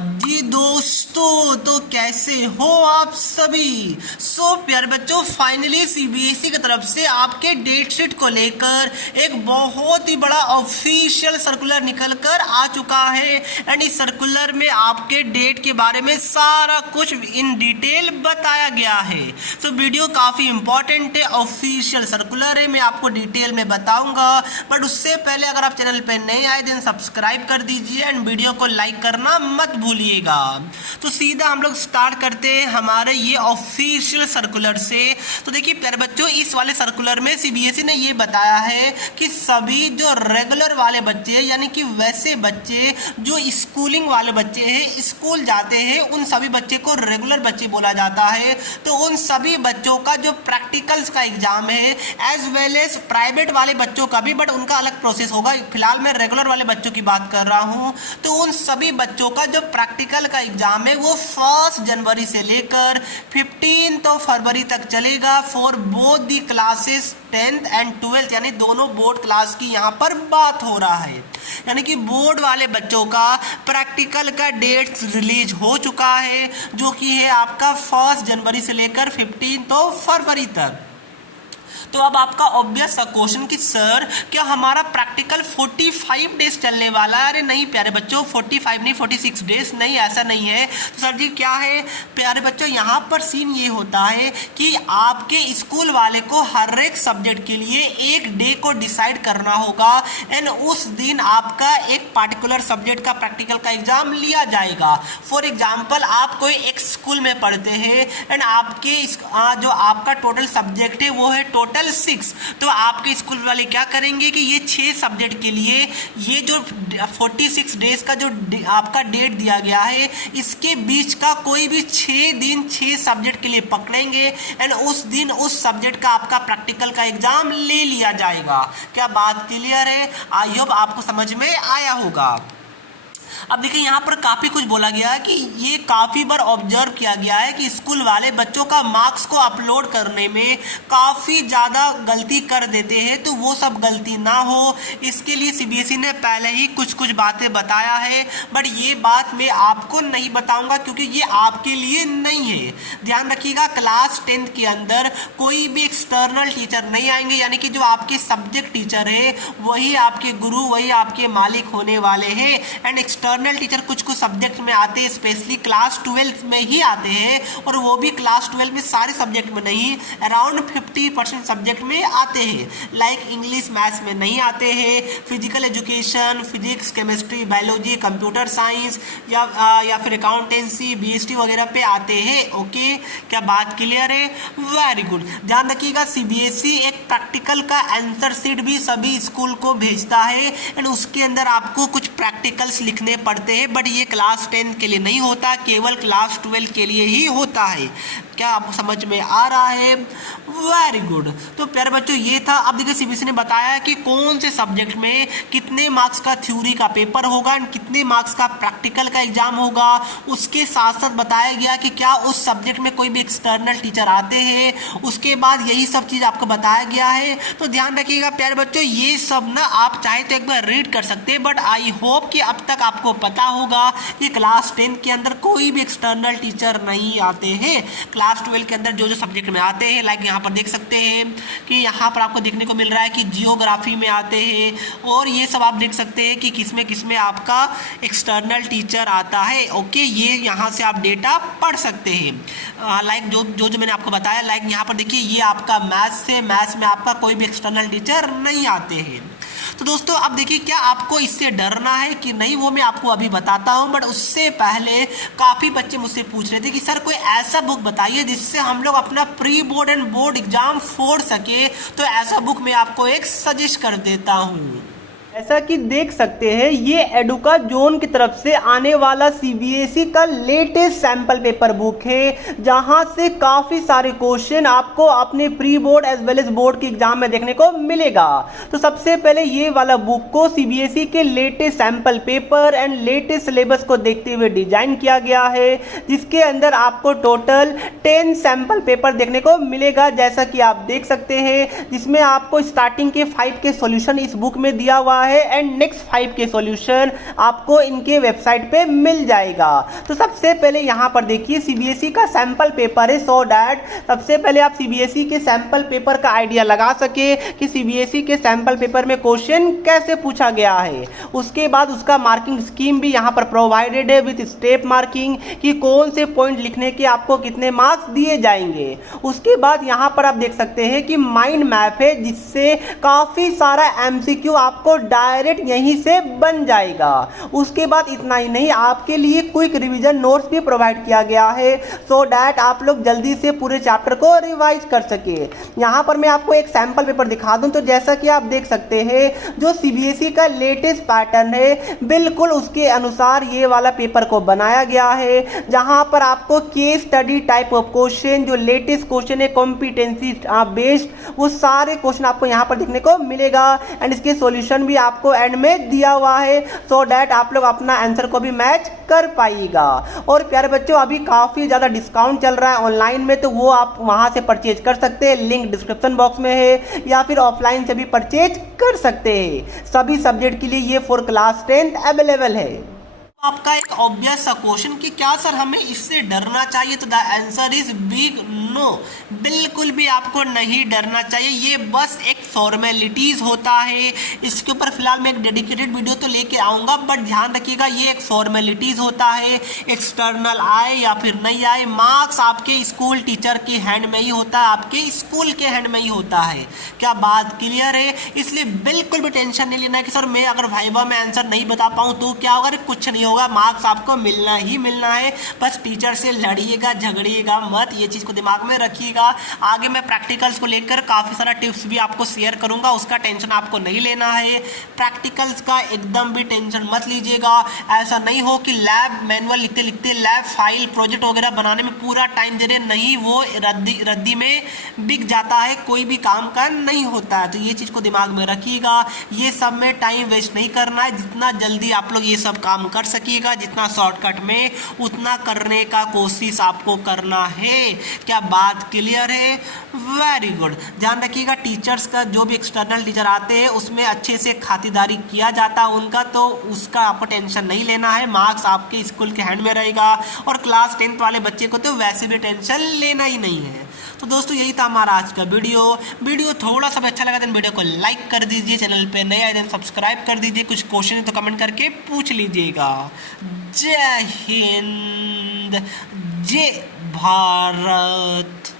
जी दोस्तों, तो कैसे हो आप सभी। प्यारे बच्चों, फाइनली सीबीएसई की तरफ से आपके डेट शीट को लेकर एक बहुत ही बड़ा ऑफिशियल सर्कुलर निकल कर आ चुका है। एंड इस सर्कुलर में आपके डेट के बारे में सारा कुछ इन डिटेल बताया गया है। वीडियो काफ़ी इंपॉर्टेंट है, ऑफिशियल सर्कुलर है, मैं आपको डिटेल में बताऊंगा। बट उससे पहले अगर आप चैनल पर नए आए देन सब्सक्राइब कर दीजिए एंड वीडियो को लाइक करना मत भूलिएगा। तो सीधा हम लोग स्टार्ट करते हैं हमारे ये ऑफिशियल सर्कुलर से। तो देखिए प्यारे बच्चों, इस वाले सर्कुलर में सीबीएसई ने ये बताया है कि सभी जो रेगुलर वाले बच्चे यानी कि वैसे बच्चे जो स्कूलिंग वाले बच्चे हैं, स्कूल जाते हैं, उन सभी बच्चे को रेगुलर बच्चे बोला जाता है। तो उन सभी बच्चों का जो प्रैक्टिकल्स का एग्जाम है एज वेल एज प्राइवेट वाले बच्चों का भी, बट उनका अलग प्रोसेस होगा। फिलहाल मैं रेगुलर वाले बच्चों की बात कर रहा हूँ। तो उन सभी बच्चों का जो प्रैक्टिकल का एग्जाम है वो 1 जनवरी से लेकर 15 फरवरी तक चलेगा for both the classes 10th and 12th, यानी दोनों बोर्ड क्लास की यहाँ पर बात हो रहा है। यानी कि बोर्ड वाले बच्चों का प्रैक्टिकल का डेट रिलीज हो चुका है, जो कि है आपका 1 जनवरी से लेकर 15 फरवरी तक। तो अब आपका ऑब्वियस सा क्वेश्चन कि सर क्या हमारा प्रैक्टिकल 45 डेज चलने वाला है। अरे नहीं प्यारे बच्चों, 45 नहीं 46 डेज नहीं, ऐसा नहीं है। तो सर जी क्या है प्यारे बच्चों, यहाँ पर सीन ये होता है कि आपके स्कूल वाले को हर एक सब्जेक्ट के लिए एक डे को डिसाइड करना होगा एंड उस दिन आपका एक पार्टिकुलर सब्जेक्ट का प्रैक्टिकल का एग्जाम लिया जाएगा। फॉर एग्जाम्पल, आप कोई एक स्कूल में पढ़ते हैं एंड आपके जो आपका टोटल सब्जेक्ट है वो है टोटल 6। तो आपके स्कूल वाले क्या करेंगे कि ये 6 सब्जेक्ट के लिए ये जो 46 डेज का जो आपका डेट दिया गया है, इसके बीच का कोई भी 6 दिन 6 सब्जेक्ट के लिए पकड़ेंगे एंड उस दिन उस सब्जेक्ट का आपका प्रैक्टिकल का एग्जाम ले लिया जाएगा। क्या बात क्लियर है? आई होप आपको समझ में आया होगा। अब देखिए यहाँ पर काफ़ी कुछ बोला गया है कि ये काफ़ी बार ऑब्जर्व किया गया है कि स्कूल वाले बच्चों का मार्क्स को अपलोड करने में काफ़ी ज़्यादा गलती कर देते हैं। तो वो सब गलती ना हो, इसके लिए सीबीएसई ने पहले ही कुछ कुछ बातें बताया है, बट ये बात मैं आपको नहीं बताऊंगा क्योंकि ये आपके लिए नहीं है। ध्यान रखिएगा, क्लास 10th के अंदर कोई भी एक्सटर्नल टीचर नहीं आएंगे, यानी कि जो आपके सब्जेक्ट टीचर है वही आपके गुरु, वही आपके मालिक होने वाले हैं। एंड एक्सटर्नल टीचर कुछ कुछ सब्जेक्ट में आते हैं, स्पेशली क्लास 12 में ही आते हैं, और वो भी क्लास 12 में सारे सब्जेक्ट में नहीं, अराउंड 50% सब्जेक्ट में आते हैं। लाइक इंग्लिश मैथ्स में नहीं आते हैं, physical education, physics, chemistry, biology, computer science या फिर अकाउंटेंसी, बीएसटी वगैरह पे आते हैं। ओके, क्या बात क्लियर है? Very good. ध्यान रखिएगा, सीबीएसई एक प्रैक्टिकल का आंसर शीट भी सभी स्कूल को भेजता है एंड उसके अंदर आपको कुछ प्रैक्टिकल्स लिखने पड़ते हैं, बट ये क्लास 10 के लिए नहीं होता, केवल क्लास 12 के लिए ही होता है। क्या आपको समझ में आ रहा है? Very good. तो प्यारे बच्चों ये था। अब देखिए सीबीएसई ने बताया कि कौन से सब्जेक्ट में कितने मार्क्स का थ्योरी का पेपर होगा एंड कितने मार्क्स का प्रैक्टिकल का एग्जाम होगा। उसके साथ साथ बताया गया कि क्या उस सब्जेक्ट में कोई भी एक्सटर्नल टीचर आते हैं, उसके बाद यही सब चीज़ आपको बताया गया है। तो ध्यान रखिएगा प्यारे बच्चों, ये सब ना आप चाहे तो एक बार रीड कर सकते हैं, बट आई होप कि अब तक आपको पता होगा कि क्लास 10 के अंदर कोई भी एक्सटर्नल टीचर नहीं आते हैं। क्लास 12 के अंदर जो जो सब्जेक्ट में आते हैं, लाइक यहाँ पर देख सकते हैं कि यहाँ पर आपको देखने को मिल रहा है कि जियोग्राफी में आते हैं, और ये सब आप देख सकते हैं कि किसमें आपका एक्सटर्नल टीचर आता है। ओके, ये यहाँ से आप डेटा पढ़ सकते हैं। लाइक जो मैंने आपको बताया, लाइक यहाँ पर देखिए ये आपका मैथ्स से, मैथ्स में आपका कोई भी एक्सटर्नल टीचर नहीं आते हैं। तो दोस्तों अब देखिए, क्या आपको इससे डरना है कि नहीं, वो मैं आपको अभी बताता हूँ। बट उससे पहले काफ़ी बच्चे मुझसे पूछ रहे थे कि सर कोई ऐसा बुक बताइए जिससे हम लोग अपना pre board and board exam फोड़ सके। तो ऐसा बुक मैं आपको एक सजेस्ट कर देता हूँ। ऐसा कि देख सकते हैं, ये एडुका जोन की तरफ से आने वाला सीबीएसई का लेटेस्ट सैंपल पेपर बुक है, जहां से काफ़ी सारे क्वेश्चन आपको अपने pre board as well as board के एग्जाम में देखने को मिलेगा। तो सबसे पहले ये वाला बुक को सीबीएसई के latest sample paper and latest syllabus को देखते हुए डिजाइन किया गया है, जिसके अंदर आपको टोटल 10 सैंपल पेपर देखने को मिलेगा, जैसा कि आप देख सकते हैं, जिसमें आपको स्टार्टिंग के 5 के सॉल्यूशन इस बुक में दिया हुआ है। है एंड नेक्स्ट 5 के सॉल्यूशन आपको इनके वेबसाइट पे मिल जाएगा। तो सबसे पहले यहाँ पर देखिए सीबीएसई का सैंपल पेपर है, सो दैट सबसे पहले आप सीबीएसई के सैंपल पेपर का आइडिया लगा सके कि सीबीएसई के सैंपल पेपर में क्वेश्चन कैसे पूछा गया है। उसके बाद उसका मार्किंग स्कीम भी यहाँ पर प्रोवाइडेड है विथ स्टेप मार्किंग कि कौन से पॉइंट लिखने के आपको कितने मार्क्स दिए जाएंगे। उसके बाद यहाँ पर आप देख सकते हैं कि माइंड मैप है जिससे काफ़ी सारा एमसीक्यू आपको डायरेक्ट यहीं से बन जाएगा। उसके बाद इतना ही नहीं, आपके लिए क्विक रिवीजन नोट्स भी प्रोवाइड किया गया है सो दैट आप लोग जल्दी से पूरे चैप्टर को रिवाइज कर सके। यहाँ पर मैं आपको एक सैंपल पेपर दिखा दूं तो जैसा कि आप देख सकते हैं जो सीबीएसई का लेटेस्ट पैटर्न है बिल्कुल उसके अनुसार ये वाला पेपर को बनाया गया है, जहाँ पर आपको case study type of question जो लेटेस्ट क्वेश्चन है कॉम्पिटेंसी बेस्ड वो सारे क्वेश्चन आपको यहाँ पर देखने को मिलेगा एंड इसके सॉल्यूशन भी आपको एंड में दिया हुआ है सो दैट आप लोग अपना आंसर को भी मैच कर पाइएगा। और प्यारे बच्चों अभी काफ़ी ज़्यादा डिस्काउंट चल रहा है ऑनलाइन में, तो वो आप वहाँ से परचेज कर सकते हैं, लिंक डिस्क्रिप्शन बॉक्स में है, या फिर ऑफलाइन से भी परचेज कर सकते हैं। सभी सब्जेक्ट के लिए ये फॉर क्लास 10 अवेलेबल है। आपका एक ऑब्वियस सा क्वेश्चन कि क्या सर हमें इससे डरना चाहिए, तो the answer is big no. बिल्कुल भी आपको नहीं डरना चाहिए, ये बस एक फॉर्मेलिटीज होता है। इसके ऊपर फिलहाल मैं एक डेडिकेटेड वीडियो तो लेके आऊँगा, बट ध्यान रखिएगा ये एक फॉर्मेलिटीज होता है। एक्सटर्नल आए या फिर नहीं आए, मार्क्स आपके स्कूल टीचर के हैंड में ही होता है, आपके स्कूल के हैंड में ही होता है। क्या बात क्लियर है? इसलिए बिल्कुल भी टेंशन नहीं लेना है कि सर मैं अगर वाइवा में आंसर नहीं बता पाऊँ तो क्या होगा। कुछ नहीं होगा, मार्क्स आपको मिलना ही मिलना है। बस टीचर से लड़िएगा झगड़िएगा मत, ये चीज़ को दिमाग में रखिएगा। आगे मैं प्रैक्टिकल्स को लेकर काफ़ी सारा टिप्स भी आपको शेयर करूंगा, उसका टेंशन आपको नहीं लेना है। प्रैक्टिकल्स का एकदम भी टेंशन मत लीजिएगा। ऐसा नहीं हो कि लैब मैनुअल लिखते लिखते लैब फाइल प्रोजेक्ट वगैरह बनाने में पूरा टाइम दे रहे, नहीं, वो रद्दी में बिक जाता है, कोई भी काम का नहीं होता है। तो ये चीज़ को दिमाग में रखिएगा, ये सब में टाइम वेस्ट नहीं करना है। जितना जल्दी आप लोग ये सब काम कर सकिएगा, जितना शॉर्टकट में उतना करने का कोशिश आपको करना है। क्या बात क्लियर है? Very good. ध्यान रखिएगा टीचर्स का जो भी एक्सटर्नल टीचर आते हैं उसमें अच्छे से खातिरदारी किया जाता है उनका, तो उसका आपको टेंशन नहीं लेना है। मार्क्स आपके स्कूल के हैंड में रहेगा और क्लास 10th वाले बच्चे को तो वैसे भी टेंशन लेना ही नहीं है। तो दोस्तों यही था हमारा आज का वीडियो थोड़ा सा अच्छा लगा तो विडियो को लाइक कर दीजिए, चैनल पे नए आए तो सब्सक्राइब कर दीजिए, कुछ क्वेश्चन है तो कमेंट करके पूछ लीजिएगा। जय हिंद, जय भारत।